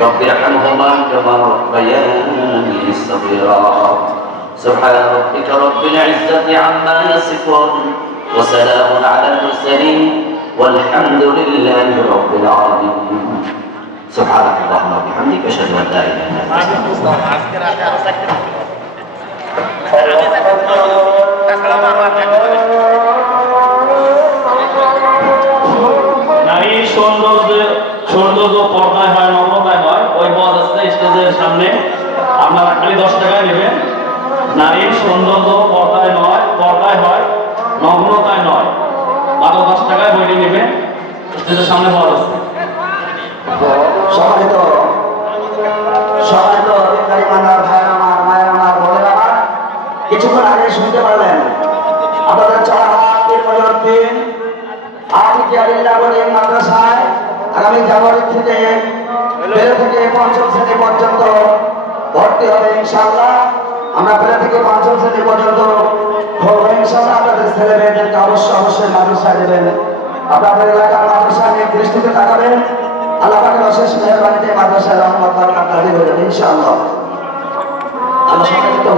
رب ارحمهما كما ربياني صغيرا. سبحان ربك رب العزة عما يصفون وسلام على المرسلين والحمد لله رب العالمين. سبحانك اللهم وبحمدك اشهد ان لا اله الا নারীর সৌন্দর্য পর্দায় হয়, নম্রতায় হয়, ওই পদ আছে স্টেজের সামনে, আপনারা খালি 10 টাকায় নেবেন। নারীর সৌন্দর্য পর্দায় নয়, পর্দায় হয়, নম্রতায় নয়, মাত্র 10 টাকায় বইটি নেবেন। স্টেজের সামনে পদ আছে। সম্মানিত অধিকারী মানার ভাইয়ের আমার, মায়ের আমার, বোনের আমার, কিছুক্ষণ আগে শুনতে পারলেন আপনাদের চড়াহাটের মজুদ্দিন আফ্রিকি আলিল্লাহ বলে মাদ্রাসায় আগামী জানুয়ারি থেকে প্লে থেকে পঞ্চম শ্রেণী পর্যন্ত ভর্তি হবে ইনশাআল্লাহ। আমরা প্লে থেকে পঞ্চম শ্রেণী পর্যন্ত হবে ইনশাআল্লাহ। আপনাদের ছেলে মেয়েদেরকে অবশ্যই মাদ্রাসায় দেবেন। আপনাদের এলাকার মাদ্রাসা নিয়ে দৃষ্টিতে তাকাবেন। আল্লাহ পাকের অশেষ মেহেরবানিতে মাদ্রাসার রহমত বরকত নাযিল হবে ইনশাআল্লাহ। আমরা সম্মানিত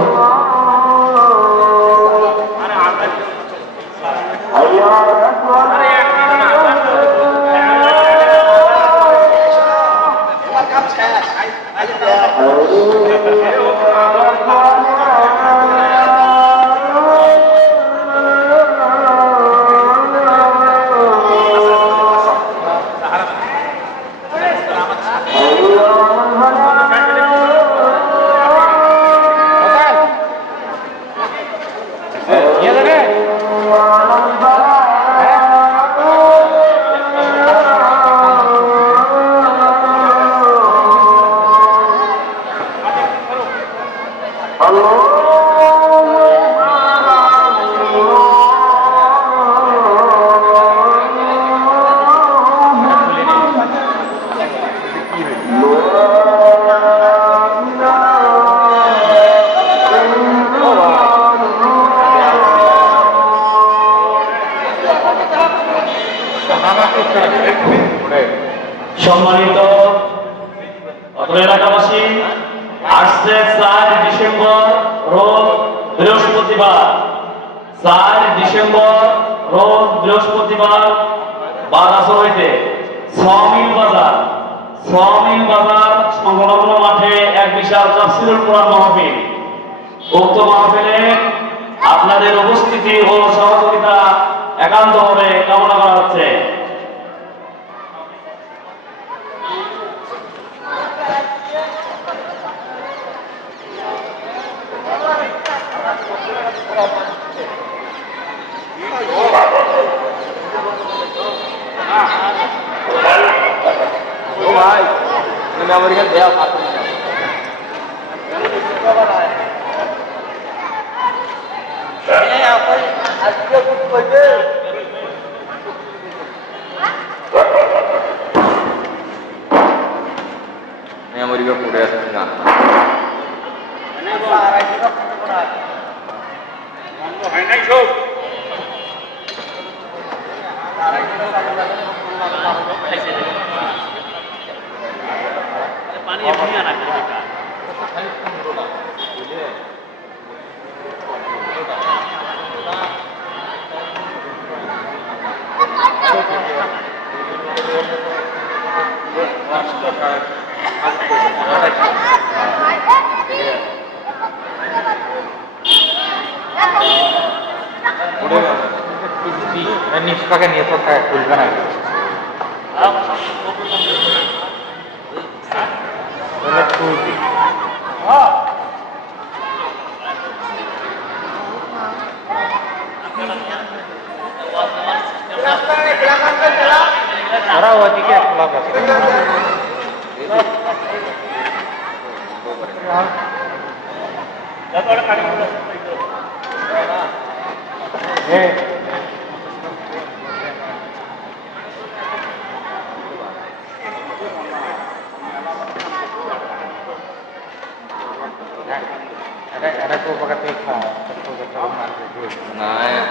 সম্মানিত অত্র এলাকাবাসী, আসছে 4 ডিসেম্বর রোজ বৃহস্পতিবার, 4 ডিসেম্বর রোজ বৃহস্পতিবার বাজার হইতে সমিল বাজার সংলগ্ন মাঠে এক বিশাল তাফসীরুল কোরআন মাহফিল। উক্ত মাহফিলে আপনাদের উপস্থিতি ও সহযোগিতা একান্তভাবে কামনা করা হচ্ছে। আমেরিকান দেয়া আমেরিকা পড়ে আছে না পানি এমনি আনা নিষ্পাকে নিয়ে তো খুলবে না ওরা ওদিকে ক্লাব আছে ada tuh pakai teka nah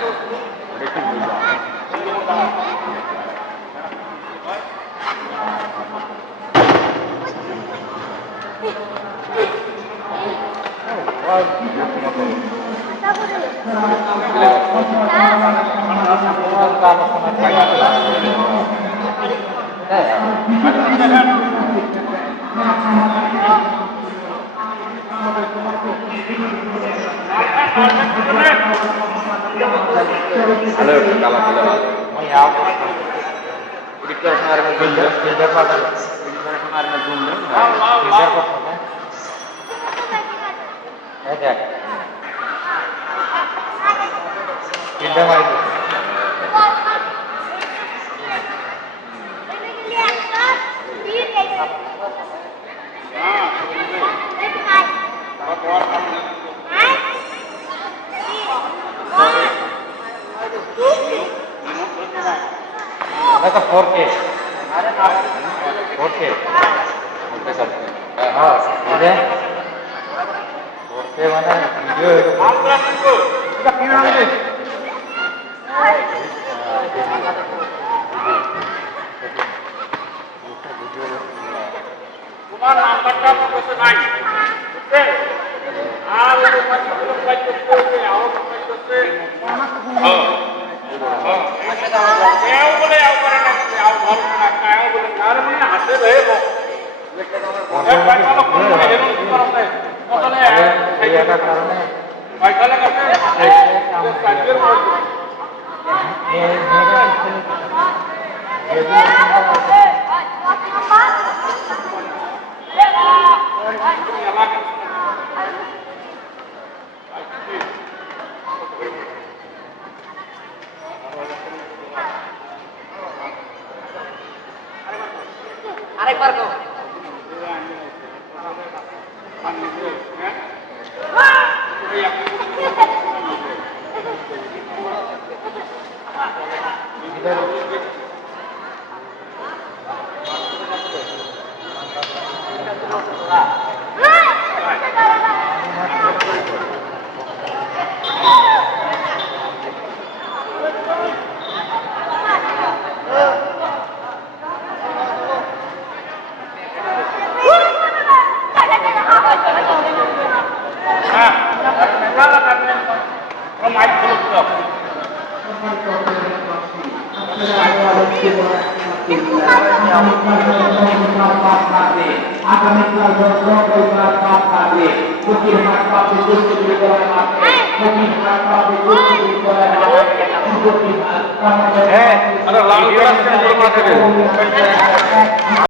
halo kalau mau ya jadi kalau kemarin filter apa kemarin zoom filter apa ada filter apa itu ada 4K 4K हाँ मुझे 4K mana video তোমার নাম্বারটা প্রশ্ন নাই বুঝছে আর ওই পাশে লোক পাই করতে আও পাই করতে কেউ বলে আও করে না আও ভালো না কাও বলে আর মানে হাতে রয়ে গো এক ভাই ভালো কোন হেলন করতে কতলে এটা কারণে পয়সালা করতে সাইকেল আরেকবার গো ada lalu